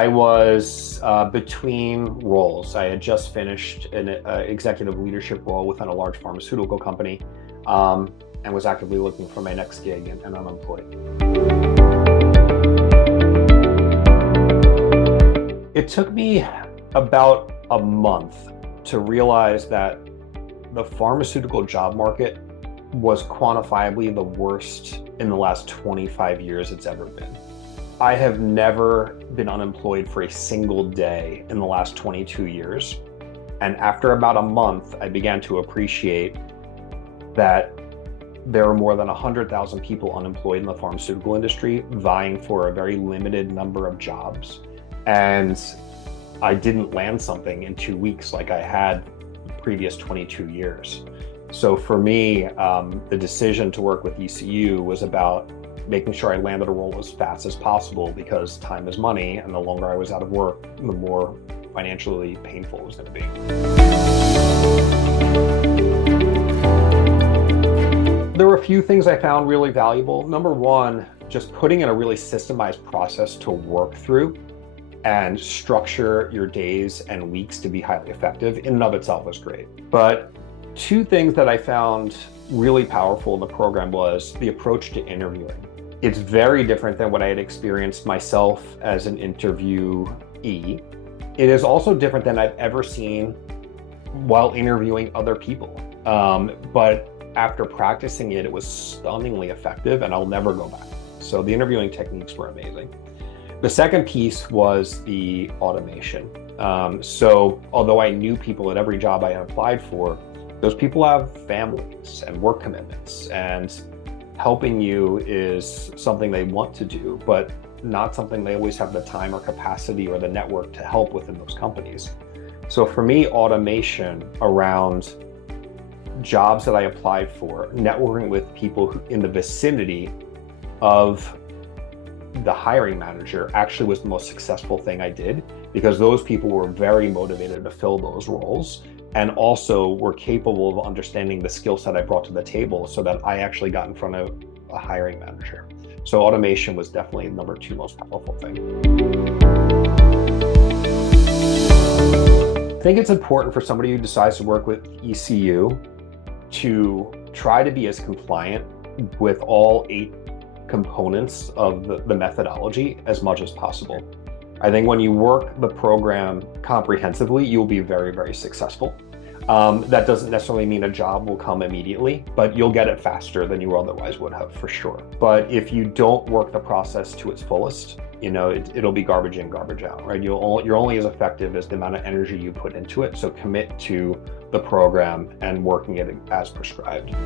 I was between roles. I had just finished an executive leadership role within a large pharmaceutical company, and was actively looking for my next gig and unemployed. It took me about a month to realize that the pharmaceutical job market was quantifiably the worst in the last 25 years it's ever been. I have never been unemployed for a single day in the last 22 years. And after about a month, I began to appreciate that there are more than 100,000 people unemployed in the pharmaceutical industry, vying for a very limited number of jobs. And I didn't land something in 2 weeks like I had the previous 22 years. So for me, the decision to work with ECU was about making sure I landed a role as fast as possible, because time is money, and the longer I was out of work, the more financially painful it was going to be. There were a few things I found really valuable. Number one, just putting in a really systemized process to work through and structure your days and weeks to be highly effective in and of itself was great. But two things that I found really powerful in the program was the approach to interviewing. It's very different than what I had experienced myself as an interviewee. It is also different than I've ever seen while interviewing other people. But after practicing it, it was stunningly effective, and I'll never go back. So the interviewing techniques were amazing. The second piece was the automation. So although I knew people at every job I had applied for, those people have families and work commitments, and helping you is something they want to do, but not something they always have the time or capacity or the network to help within those companies. So for me, automation around jobs that I applied for, networking with people in the vicinity of the hiring manager actually was the most successful thing I did, because those people were very motivated to fill those roles, and also were capable of understanding the skill set I brought to the table, so that I actually got in front of a hiring manager. So automation was definitely the number two most powerful thing. I think it's important for somebody who decides to work with ECU to try to be as compliant with all 8 components of the methodology as much as possible. I think when you work the program comprehensively, you'll be very, very successful. That doesn't necessarily mean a job will come immediately, but you'll get it faster than you otherwise would have, for sure. But if you don't work the process to its fullest, it'll be garbage in, garbage out, right? You're only as effective as the amount of energy you put into it. So commit to the program and working it as prescribed.